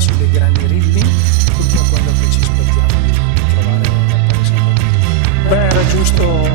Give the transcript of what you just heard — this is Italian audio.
sulle grandi rippi, tutto quello che ci aspettiamo di trovare da Paese. Beh, era giusto